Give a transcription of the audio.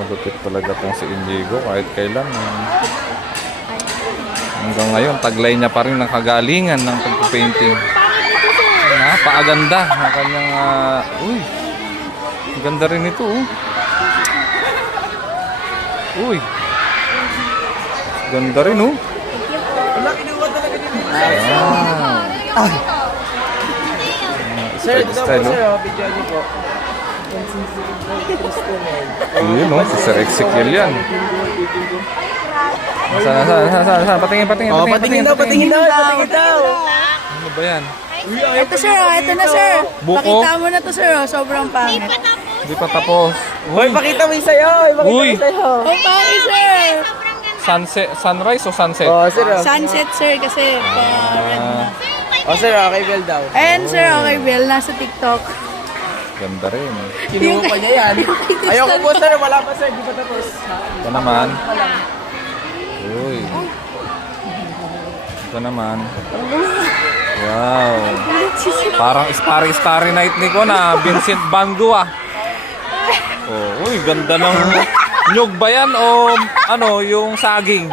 Malupit talaga tong si Indigo kahit kailan. Hanggang ngayon, taglay niya pa rin ng kagalingan ng pagpapainting. Napakaganda ng kanyang... uy, ganda rin ito. Uy, ganda rin Wala, kinuha talaga dito. Sir, dito po style, sir, video niyo po. Yun si Sir Ezekiel yan. Saan? Patingin. Patingin daw. Ano ba yan? Ito sir, ito na sir. Buko? Pakita mo na to sir, sobrang pangit. Hindi pa tapos. Hoy, pakita mo yung sayo. Uy! Oh, pangit sir. Sunrise o sunset? Oh, sir. Sunset sir kasi red na. Oh, sir, okay, Bell daw. Ayan sir, okay Bill, nasa TikTok. Ganda rin. Kinuha pa niya yan. Ayoko po, sir. Wala pa, sir. Di pa tapos. Ito naman. Uy. Ito naman. Wow. Parang Starry Night ni ko na Vincent Van Gogh Oh, uy, ganda ng nyug ba yan o ano, yung saging?